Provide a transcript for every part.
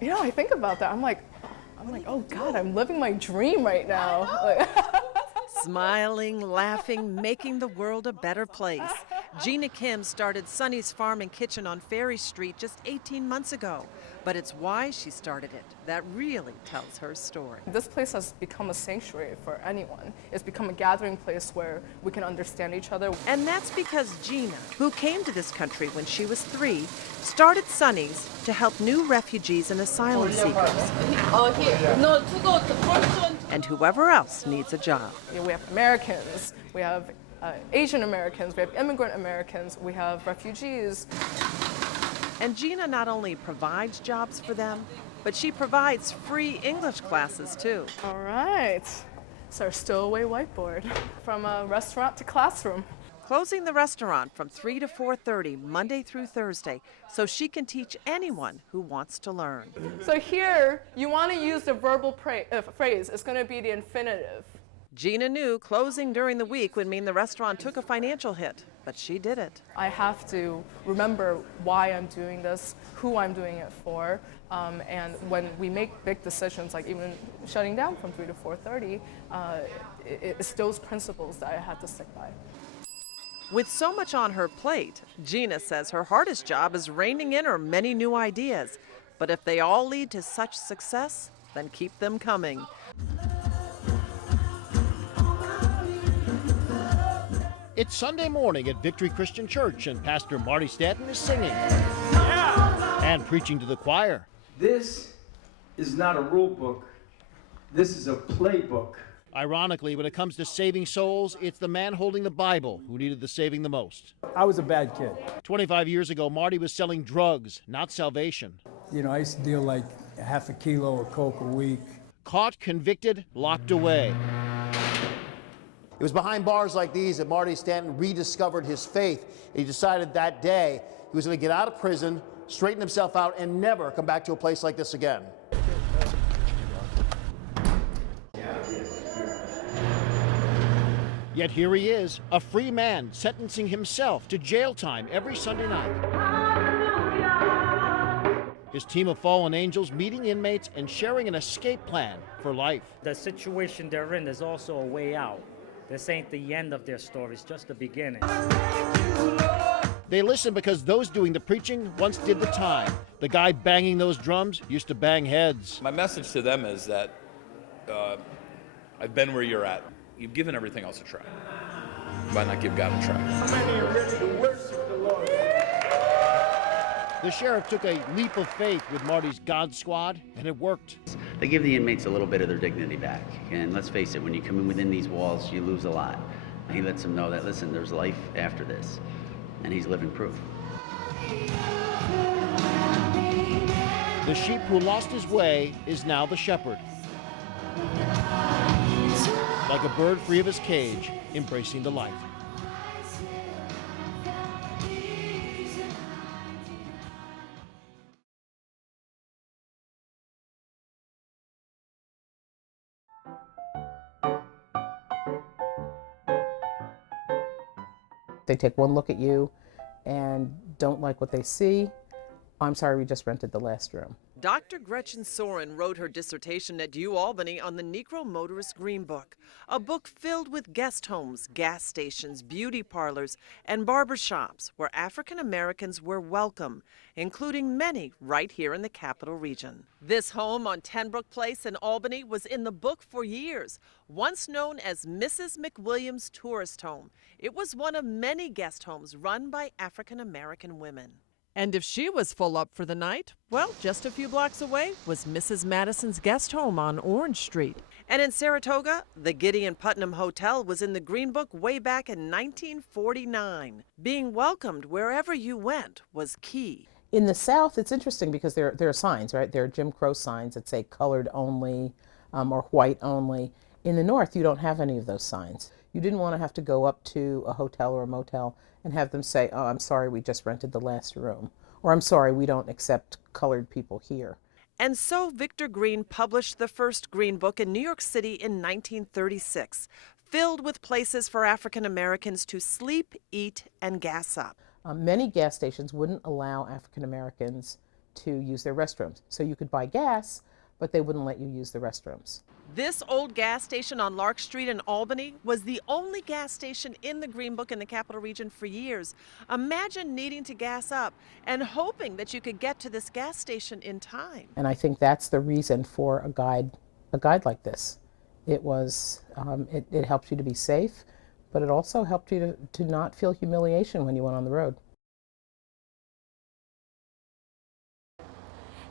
You know, I think about that. I'm like, oh God, I'm living my dream right now. Smiling, laughing, making the world a better place. Gina Kim started Sonny's Farm and Kitchen on Ferry Street just 18 months ago. But it's why she started it that really tells her story. This place has become a sanctuary for anyone. It's become a gathering place where we can understand each other. And that's because Gina, who came to this country when she was 3, started Sonny's to help new refugees and asylum seekers. And whoever else needs a job. You know, we have Americans, we have Asian Americans, we have immigrant Americans, we have refugees. And Gina not only provides jobs for them, but she provides free English classes too. All right, it's our stowaway whiteboard. From restaurant to classroom. Closing the restaurant from 3 to 4:30, Monday through Thursday, so she can teach anyone who wants to learn. So here, you want to use the verbal phrase. It's going to be the infinitive. Gina knew closing during the week would mean the restaurant took a financial hit, but she did it. I have to remember why I'm doing this, who I'm doing it for, and when we make big decisions, like even shutting down from 3 to 4:30, it's those principles that I had to stick by. With so much on her plate, Gina says her hardest job is reining in her many new ideas. But if they all lead to such success, then keep them coming. It's Sunday morning at Victory Christian Church, and Pastor Marty Stanton is singing and preaching to the choir. This is not a rule book. This is a playbook. Ironically, when it comes to saving souls, it's the man holding the Bible who needed the saving the most. I was a bad kid. 25 years ago, Marty was selling drugs, not salvation. You know, I used to deal like half a kilo of coke a week. Caught, convicted, locked away. It was behind bars like these that Marty Stanton rediscovered his faith. He decided that day he was going to get out of prison, straighten himself out, and never come back to a place like this again. Yet here he is, a free man, sentencing himself to jail time every Sunday night. His team of fallen angels meeting inmates and sharing an escape plan for life. The situation they're in, there's also a way out. This ain't the end of their story, it's just the beginning. They listen because those doing the preaching once did the time. The guy banging those drums used to bang heads. My message to them is that I've been where you're at. You've given everything else a try. Why not give God a try? How many are ready to worship the Lord? The sheriff took a leap of faith with Marty's God Squad, and it worked. They give the inmates a little bit of their dignity back. And let's face it, when you come in within these walls, you lose a lot. He lets them know that, listen, there's life after this. And he's living proof. The sheep who lost his way is now the shepherd. Like a bird free of his cage, embracing the light. They take one look at you and don't like what they see. I'm sorry, we just rented the last room. Dr. Gretchen Soren wrote her dissertation at UAlbany on the Negro Motorist Green Book, a book filled with guest homes, gas stations, beauty parlors, and barber shops where African Americans were welcome, including many right here in the Capital Region. This home on Tenbrook Place in Albany was in the book for years. Once known as Mrs. McWilliams' Tourist Home, it was one of many guest homes run by African American women. And if she was full up for the night, well, just a few blocks away was Mrs. Madison's guest home on Orange Street. And in Saratoga, the Gideon Putnam Hotel was in the Green Book way back in 1949. Being welcomed wherever you went was key. In the South, it's interesting because there are signs, right? There are Jim Crow signs that say colored only or white only. In the North, you don't have any of those signs. You didn't want to have to go up to a hotel or a motel and have them say, oh, I'm sorry, we just rented the last room. Or I'm sorry, we don't accept colored people here. And so Victor Green published the first Green Book in New York City in 1936, filled with places for African Americans to sleep, eat, and gas up. Many gas stations wouldn't allow African Americans to use their restrooms. So you could buy gas, but they wouldn't let you use the restrooms. This old gas station on Lark Street in Albany was the only gas station in the Green Book in the Capital Region for years. Imagine needing to gas up and hoping that you could get to this gas station in time. And I think that's the reason for a guide like this. It was, it helped you to be safe, but it also helped you to not feel humiliation when you went on the road.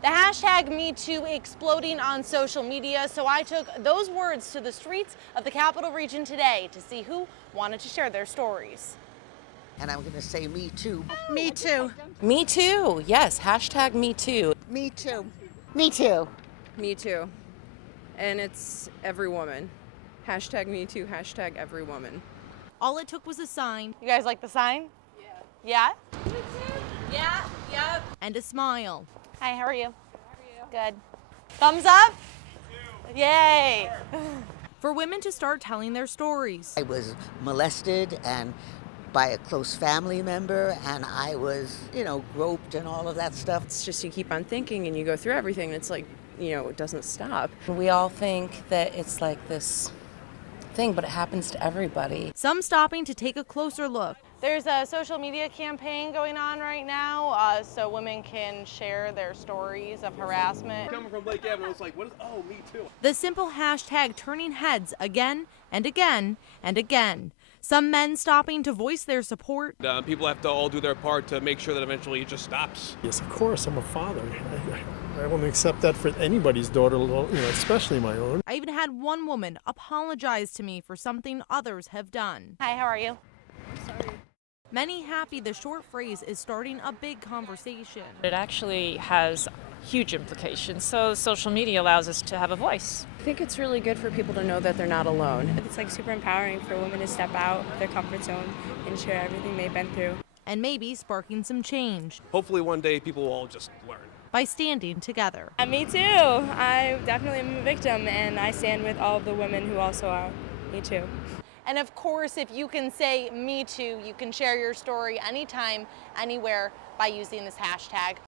The hashtag #MeToo exploding on social media, so I took those words to the streets of the Capital Region today to see who wanted to share their stories. And I'm going to say me too. Me too. Me too, yes, hashtag #MeToo. Me too. Me too. Me too. And it's every woman. Hashtag me too, hashtag every woman. All it took was a sign. You guys like the sign? Yeah. Yeah? Me too. Yeah, yep. And a smile. Hi, how are you? Good. Thumbs up? Yay! For women to start telling their stories. I was molested and by a close family member, and I was, groped and all of that stuff. It's just you keep on thinking and you go through everything and it's like, it doesn't stop. We all think that it's like this thing, but it happens to everybody. Some stopping to take a closer look. There's a social media campaign going on right now, so women can share their stories of harassment. Coming from Lake Avenue, it's like, me too. The simple hashtag turning heads again and again and again. Some men stopping to voice their support. People have to all do their part to make sure that eventually it just stops. Yes, of course, I'm a father. I wouldn't accept that for anybody's daughter, especially my own. I even had one woman apologize to me for something others have done. Hi, how are you? Sorry. Many happy the short phrase is starting a big conversation. It actually has huge implications. So social media allows us to have a voice. I think it's really good for people to know that they're not alone. It's like super empowering for women to step out of their comfort zone and share everything they've been through. And maybe sparking some change. Hopefully one day people will all just learn. By standing together. Me too. I definitely am a victim, and I stand with all of the women who also are. Me too. And of course, if you can say me too, you can share your story anytime, anywhere by using this hashtag.